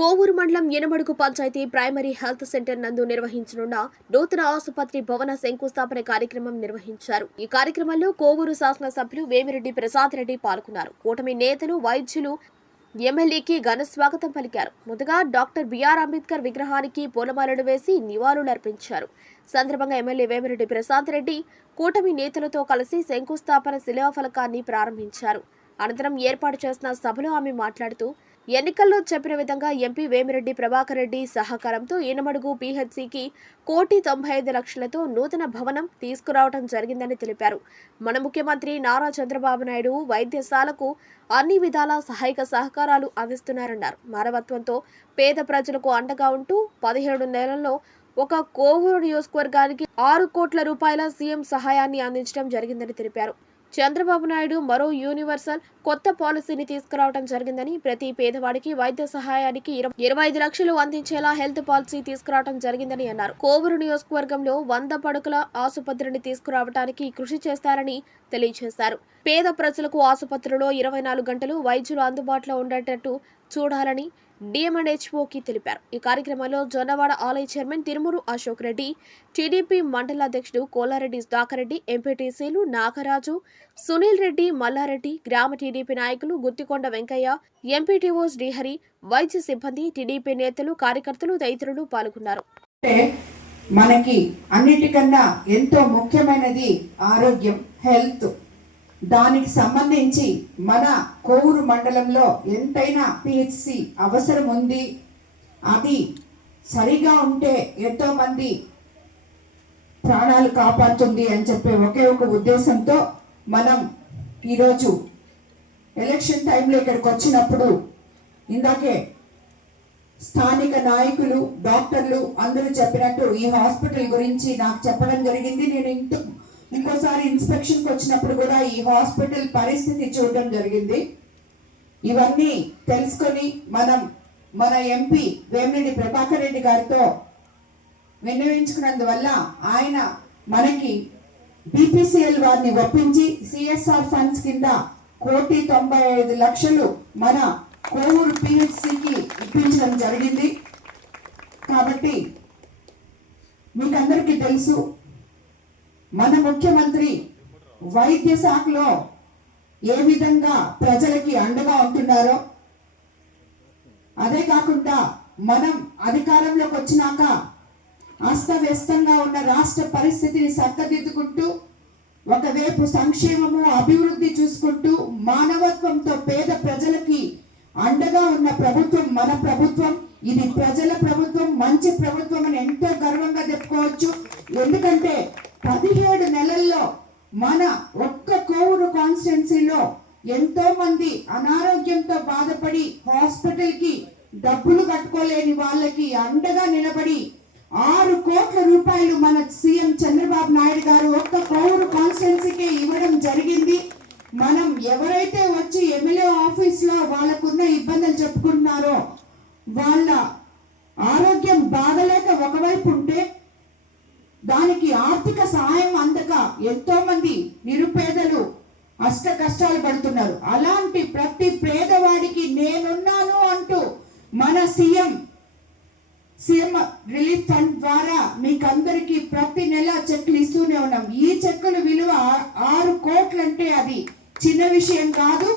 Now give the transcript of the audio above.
కోవూరు మండలం Enamadugu panchayat primary health centre నందు నిర్వహించనున్న నూతన ఆసుపత్రి భవన శంకుస్థాపన కార్యక్రమం నిర్వహించారు. ఈ కార్యక్రమంలో కోవూరు శాసనసభ్యులు వేమిరెడ్డి ప్రసాద్ రెడ్డి పాల్గొన్నారు. కూటమి నేతలు వైద్యులు ఎమ్మెల్యేకి ఘన స్వాగతం పలికారు. ముందుగా డాక్టర్ బిఆర్ అంబేద్కర్ విగ్రహానికి పూలమాలలు వేసి నివాళులర్పించారు. సందర్భంగా ఎమ్మెల్యే వేమిరెడ్డి ప్రశాంత్ రెడ్డి కూటమి నేతలతో కలిసి శంకుస్థాపన శిలాఫలకాన్ని ప్రారంభించారు. అనంతరం ఏర్పాటు చేసిన సభలో ఆమె మాట్లాడుతూ ఎన్నికల్లో చెప్పిన విధంగా ఎంపీ వేమిరెడ్డి ప్రభాకర్ రెడ్డి సహకారంతో ఈనమడుగు పీహెచ్సికి కోటి తొంభై ఐదు లక్షలతో నూతన భవనం తీసుకురావడం జరిగిందని తెలిపారు. మన ముఖ్యమంత్రి నారా చంద్రబాబు నాయుడు వైద్యశాలకు అన్ని విధాల సహాయక సహకారాలు అందిస్తున్నారన్నారు. మానవత్వంతో పేద ప్రజలకు అండగా ఉంటూ పదిహేడు నెలల్లో ఒక కోవూరు నియోజకవర్గానికి ఆరు కోట్ల రూపాయల సీఎం సహాయాన్ని అందించడం జరిగిందని తెలిపారు. చంద్రబాబు నాయుడు మరో యూనివర్సల్ కొత్త పాలసీని తీసుకురావడం జరిగిందని ప్రతి పేదవాడికి వైద్య సహాయానికి ఇరవై ఐదు లక్షలు అందించేలా హెల్త్ పాలసీ తీసుకురావడం జరిగిందని అన్నారు. కోవూరు నియోజకవర్గంలో వంద పడుకుల ఆసుపత్రిని తీసుకురావడానికి కృషి చేస్తారని తెలియజేశారు. పేద ప్రజలకు ఆసుపత్రిలో ఇరవై నాలుగు గంటలు వైద్యులు అందుబాటులో ఉండేటట్టు చూడాలని డిఎంఎన్హెచ్ఓకి తెలిపారు. ఈ కార్యక్రమంలో జొన్నవాడ ఆలయ చైర్మన్ తిరుమూరు అశోక్ రెడ్డి టీడీపీ మండల అధ్యక్షుడు కోలారెడ్డి సుధాకర్ రెడ్డి ఎంపీటీసీలు నాగరాజు సునీల్ రెడ్డి మల్లారెడ్డి గ్రామ టీడీపీ నాయకులు గుత్తికొండ వెంకయ్య ఎంపీటీఓ శ్రీహరి వైద్య సిబ్బంది టీడీపీ నేతలు కార్యకర్తలు తదితరులు పాల్గొన్నారు. మనకి అన్నిటికన్నా ఎంతో ముఖ్యమైనది ఆరోగ్యం. హెల్త్. దానికి సంబంధించి మన కోవూరు మండలంలో ఎంతైనా పిహెచ్సి అవసరం ఉంది. అది సరిగా ఉంటే ఎంతోమంది ప్రాణాలు కాపాడుతుంది అని చెప్పే ఒకే ఒక ఉద్దేశంతో మనం ఈరోజు ఎలక్షన్ టైంలో ఇక్కడికి వచ్చినప్పుడు ఇందాకే స్థానిక నాయకులు డాక్టర్లు అందరూ చెప్పినట్టు ఈ హాస్పిటల్ గురించి నాకు చెప్పడం జరిగింది. నేను ఇంత ఇంకోసారి ఇన్స్పెక్షన్కి వచ్చినప్పుడు కూడా ఈ హాస్పిటల్ పరిస్థితి చూడడం జరిగింది. ఇవన్నీ తెలుసుకొని మనం మన ఎంపీ వేమిరెడ్డి ప్రభాకర్ రెడ్డి గారితో విన్నవించుకున్నందువల్ల ఆయన మనకి బీపీసీఎల్ వారిని ఒప్పించి సిఎస్ఆర్ ఫండ్స్ కింద కోటి తొంభై ఐదు లక్షలు మన కోవూరు పిహెచ్సికి ఇప్పించడం జరిగింది. కాబట్టి మీకందరికీ తెలుసు మన ముఖ్యమంత్రి వైద్య శాఖలో ఏ విధంగా ప్రజలకి అండగా ఉంటున్నారో అదే కాకుండా మనం అధికారంలోకి వచ్చినాక అస్తవ్యస్తంగా ఉన్న రాష్ట్ర పరిస్థితిని చక్కదిద్దుకుంటూ ఒకవైపు సంక్షేమము అభివృద్ధి చూసుకుంటూ మానవత్వంతో పేద ప్రజలకి అండగా ఉన్న ప్రభుత్వం మన ప్రభుత్వం ఇది ప్రజల ప్రభుత్వం మంచి ప్రభుత్వం అని ఎంతో గర్వంగా చెప్పుకోవచ్చు. ఎందుకంటే పదిహేడు నెలల్లో మన ఒక్క కోవూరు కాన్స్టిట్యున్సీలో ఎంతో మంది అనారోగ్యంతో బాధపడి హాస్పిటల్కి డబ్బులు కట్టుకోలేని వాళ్ళకి అండగా నిలబడి ఆరు కోట్ల రూపాయలు మన సీఎం చంద్రబాబు నాయుడు గారు ఒక్క కోవూరు కాన్స్టిట్యున్సీకి ఇవ్వడం జరిగింది. మనం ఎవరైతే వచ్చి ఎమ్మెల్యే ఆఫీస్లో వాళ్ళకున్న ఇబ్బందులు చెప్పుకుంటున్నారో వాళ్ళ ఆరోగ్యం బాగలేక ఒకవైపు ఉంటే దానికి ఆర్థిక సహాయం అందక ఎంతో మంది నిరుపేదలు అష్ట కష్టాలు పడుతున్నారు. అలాంటి ప్రతి పేదవాడికి నేనున్నాను అంటూ మన సీఎం సీఎం రిలీఫ్ ఫండ్ ద్వారా మీకు అందరికీ ప్రతి నెల చెక్లు ఇస్తూనే ఉన్నాం. ఈ చెక్కుల విలువ ఆ- ఆరు కోట్లు అంటే అది చిన్న విషయం కాదు.